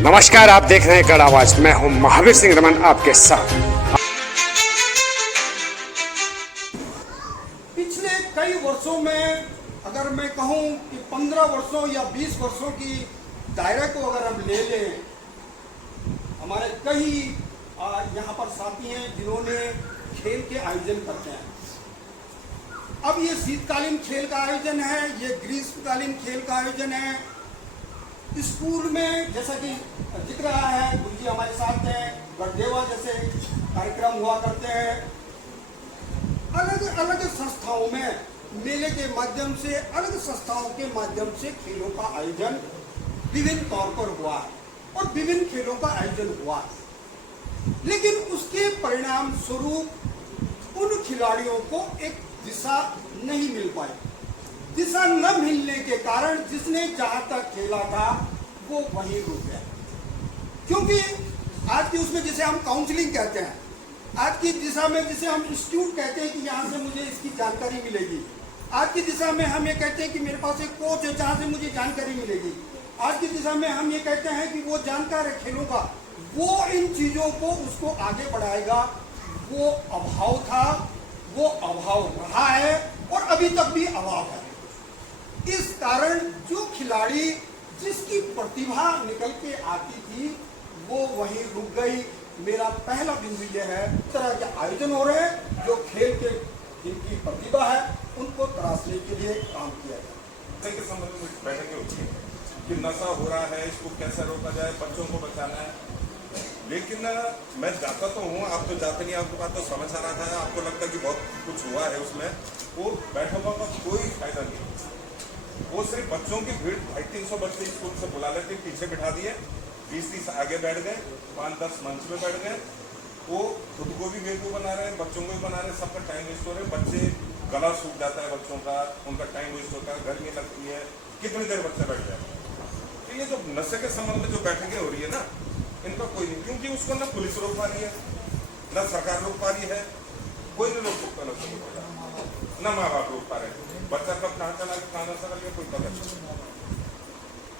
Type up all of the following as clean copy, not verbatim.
नमस्कार, आप देख रहे हैं कड़ आवाज। मैं हूं महावीर सिंह रमन आपके साथ। पिछले कई वर्षों में अगर मैं कहूं कि 15 वर्षों या 20 वर्षों की दायरे को अगर हम ले लें, हमारे कई यहाँ पर साथी हैं जिन्होंने खेल के आयोजन करते हैं। अब ये शीतकालीन खेल का आयोजन है, ये ग्रीष्मकालीन खेल का आयोजन है। स्कूल में जैसा कि जिक्र रहा है, गुरु जी हमारे साथ हैं, गढ़देवा जैसे कार्यक्रम हुआ करते हैं। अलग अलग संस्थाओं में मेले के माध्यम से, अलग संस्थाओं के माध्यम से खेलों का आयोजन विभिन्न तौर पर हुआ है और विभिन्न खेलों का आयोजन हुआ, लेकिन उसके परिणाम स्वरूप उन खिलाड़ियों को एक दिशा नहीं मिल पाई। दिशा न मिलने के कारण जिसने जहां तक खेला था वो वहीं रुक गया। क्योंकि आज की उसमें जिसे हम काउंसलिंग कहते हैं, आज की दिशा में जिसे हम इंस्टीट्यूट कहते हैं कि यहाँ से मुझे इसकी जानकारी मिलेगी, आज की दिशा में हम ये कहते हैं कि मेरे पास एक कोच है जहाँ से मुझे जानकारी मिलेगी, आज की दिशा में हम ये कहते हैं कि वो जानकार है खेलों का, वो इन चीज़ों को उसको आगे बढ़ाएगा। वो अभाव था, वो अभाव रहा है और अभी तक भी अभाव है। इस कारण जो खिलाड़ी जिसकी प्रतिभा निकल के आती थी वो वहीं रुक गई। मेरा पहला बिंदु यह है, इस तरह के आयोजन हो रहे हैं जो खेल के जिनकी प्रतिभा है उनको तराशने के लिए काम किया जाए। के संबंध में बैठकें होती है कि नशा हो रहा है, इसको कैसे रोका जाए, बच्चों को बचाना है। लेकिन मैं जाता तो हूँ, आप तो जाते नहीं, आपके पास तो समझ आ रहा था, आपको लगता है कि बहुत कुछ हुआ है उसमें। वो बैठकों का कोई फायदा नहीं। वो सिर्फ बच्चों की भीड़, 250-300 बच्चे स्कूल से बुला लेते, पीछे बिठा दिए, 20-30 आगे बैठ गए, 5-10 मंच में बैठ गए। वो खुद को भी बेवकूफ बना रहे हैं, बच्चों को भी बना रहे हैं, सबका टाइम वेस्ट हो रहा है। बच्चे गला सूख जाता है बच्चों का, उनका टाइम वेस्ट होता है, गर्मी लगती है, कितनी देर बच्चे बैठ जाते हैं। तो ये जो नशे के संबंध में जो बैठकें हो रही है ना, इनका कोई नहीं, क्योंकि उसको ना पुलिस रोक पा रही है, ना सरकार रोक पा रही है, कोई नहीं रोक सकता, ना माँ बाप रोक पा रहे हैं। बच्चा कब कहाँ चला कोई पता नहीं।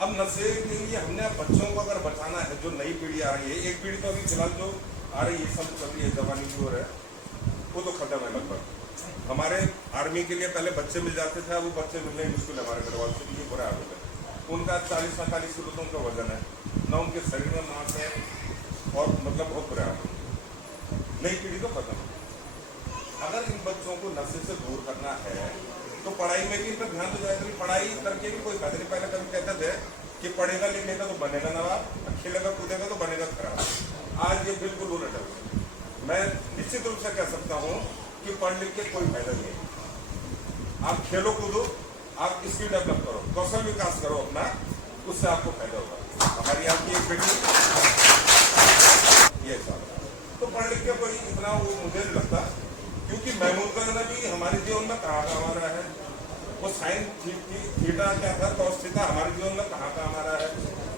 अब नशे के लिए हमने बच्चों को अगर बचाना है, जो नई पीढ़ी आ रही है, एक पीढ़ी तो अभी फिलहाल जो आ रही है, सब चल रही है, जवानी की ओर है, वो तो खत्म है लगभग। हमारे आर्मी के लिए पहले बच्चे मिल जाते थे, वो बच्चे मिलने मुश्किल है हमारे गढ़वाल से, ये बुरा हाल है। उनका 40-45 किलो तो उनका वजन है, न उनके शरीर में मांस है, और मतलब बहुत बुरा हाल है। नई पीढ़ी तो खत्म है। अगर इन बच्चों को नशे से दूर करना है तो पढ़ाई में भी इतना ध्यान तो जाएगा। पढ़ाई करके भी कोई फायदा नहीं। पहले कभी कहते थे कि पढ़ेगा लिखेगा तो बनेगा नवाब, खेलेगा कूदेगा तो बनेगा खराब। आज ये बिल्कुल उलट है। मैं निश्चित रूप से कह सकता हूँ कि पढ़ लिख के कोई फायदा नहीं है। आप खेलो कूदो, आप स्किल डेवलप करो, कौशल विकास करो अपना, उससे आपको फायदा होगा। हमारी आपकी एक बेटी ये सब तो पढ़ लिख के कोई इतना वो मुझे नहीं लगता, क्योंकि महमूद का भी हमारे जीवन में कहाँ काम आ रहा है। वो साइन थीटा क्या था, कॉस थीटा हमारे जीवन में कहाँ काम आ रहा है।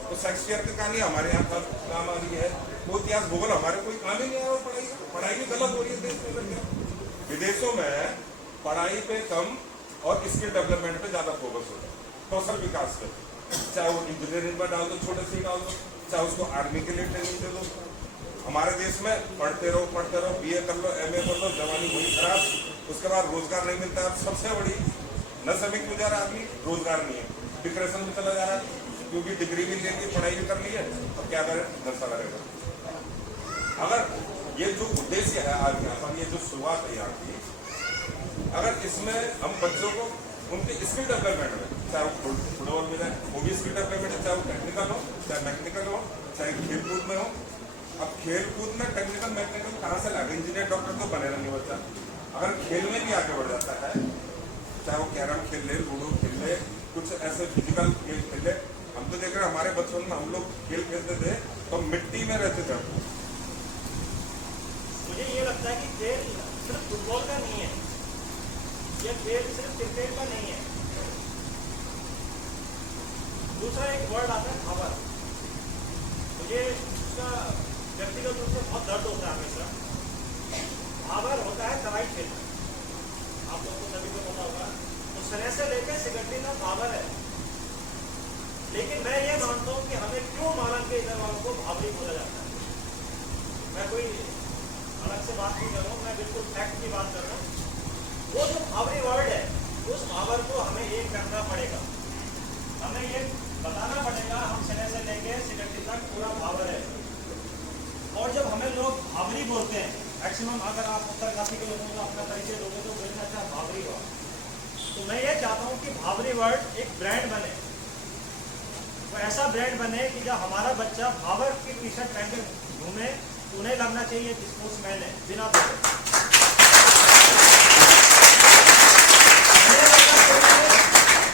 वो शेक्सपियर की कहानी हमारे यहाँ काम आ रही है। वो इतिहास भूगोल हमारे कोई काम ही नहीं है। और पढ़ाई भी गलत हो रही है देश में। विदेशों में पढ़ाई पे कम और स्किल डेवलपमेंट पे ज्यादा फोकस होता है, कौशल विकास पे। चाहे वो इंजीनियरिंग में डाल दो, छोटे से डाल दो, चाहे उसको आर्मी के लिए ट्रेनिंग दे दो। हमारे देश में पढ़ते रहो, बीए कर लो, एमए कर लो, जवानी हुई खराब, उसके बाद रोजगार नहीं मिलता। अब सबसे बड़ी नशमिक में जा रहा आदमी, रोजगार नहीं है, डिप्रेशन में चला जा रहा है, क्योंकि डिग्री भी ले ली, पढ़ाई भी कर ली है, अब क्या करें, नशा करेगा। अगर ये जो उद्देश्य है आज यहाँ पर, ये जो शुरुआत है यहाँ की, अगर इसमें हम बच्चों को उनके स्किल डेवलपमेंट में, चाहे वो फुटबॉल में जाए वो भी स्किल डेवलपमेंट है, चाहे वो टेक्निकल हो, चाहे मैकेनिकल हो, चाहे खेल कूद में हो। अब खेल कूद में टेक्निकल मैकेनिकल कहाँ से लागे, इंजीनियर डॉक्टर तो बनेगा नहीं बच्चा। अगर खेल में भी आगे बढ़ जाता है, चाहे वो कैरम खेल ले, लूडो खेल ले, कुछ ऐसे फिजिकल खेल खेल ले। हम तो देख रहे हमारे बचपन में हम लोग खेल खेलते थे तो मिट्टी में रहते थे। मुझे ये लगता है कि खेल सिर्फ फुटबॉल का नहीं है, ये खेल सिर्फ क्रिकेट का नहीं है। दूसरा एक वर्ड आता है खबर, मुझे उसका व्यक्तिगत रूप से बहुत दर्द होता है हमेशा। भावर होता है तराई क्षेत्र, आप लोगों को सभी को पता होगा। तो सरे से लेकर सिगड्डी में भावर है, लेकिन मैं ये मानता हूँ कि हमें क्यों मालन के इधर वालों भावरी बोला जाता है। मैं कोई अलग से बात नहीं कर रहा हूँ, मैं बिल्कुल फैक्ट की बात कर रहा हूँ। वो जो भावरी वर्ड है, उस भावर को हमें एक करना पड़ेगा, हमें ये बताना पड़ेगा हम सिरे से लेके सिगरेटी तक पूरा भावर है। और जब हमें लोग भावरी बोलते हैं, मैक्सिमम अगर आप उत्तरकाशी के लोगों का अपना परिचय दोगे तो बोलना अच्छा भावरी हुआ। तो मैं ये चाहता हूँ कि भावरी वर्ड एक ब्रांड बने, तो ऐसा ब्रांड बने कि जब हमारा बच्चा भावर की टी शर्ट पहन के घूमे तो उन्हें लगना चाहिए कि स्पोर्ट्समैन है बिना बोले।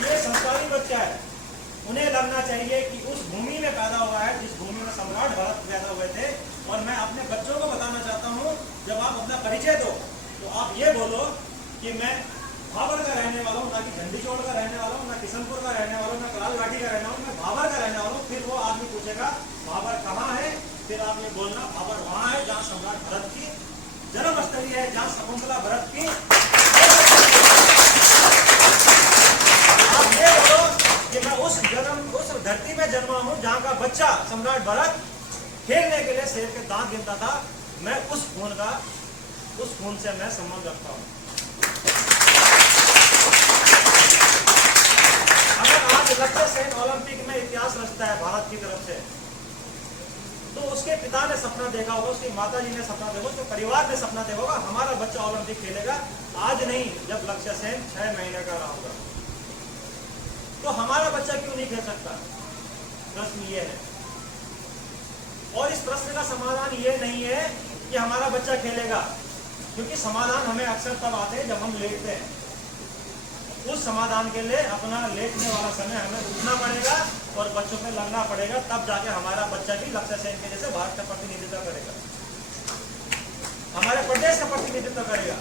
ये संस्कारी बच्चा है, उन्हें लगना चाहिए कि उस भूमि में पैदा हुआ है जिस भूमि में सम्राट भरत पैदा हुए थे। और मैं अपने बच्चों को बताना चाहता हूँ, जब आप अपना परिचय दो तो आप ये बोलो कि मैं भावर का रहने वाला हूँ, ना कि झंडीचोड़ का रहने वाला हूँ, ना किशनपुर का रहने वाला हूँ, ना कराल घाटी का रहने वाला हूँ, मैं भावर का रहने वाला हूँ। फिर वो आदमी पूछेगा भावर कहाँ है, फिर आप ये बोलना भावर वहाँ है जहाँ सम्राट भरत की जन्मस्थली है, जहाँ शकुंतला भरत की। आप ये बोलो कि मैं उस धरती में जन्मा हूँ जहाँ का बच्चा सम्राट भरत खेलने के लिए शेर के दांत गिनता था। मैं उस खून से मैं संबंध रखता हूँ। अगर आज लक्ष्य सेन ओलंपिक में इतिहास रचता है भारत की तरफ से, तो उसके पिता ने सपना देखा होगा, उसकी माता जी ने सपना देखा, उसके परिवार ने सपना देखा होगा हमारा बच्चा ओलंपिक खेलेगा। आज नहीं, जब लक्ष्य सेन 6 महीने का रहा होगा, तो हमारा बच्चा क्यों नहीं खेल सकता? प्रश्न ये है। और इस प्रश्न का समाधान ये नहीं है कि हमारा बच्चा खेलेगा, क्योंकि समाधान हमें अक्सर तब आते हैं जब हम लेटते हैं। उस समाधान के लिए अपना लेटने वाला समय हमें उठना पड़ेगा और बच्चों पे लगना पड़ेगा, तब जाके हमारा बच्चा भी लक्ष्य सेन के जैसे भारत का प्रतिनिधित्व करेगा, हमारे प्रदेश का प्रतिनिधित्व करेगा।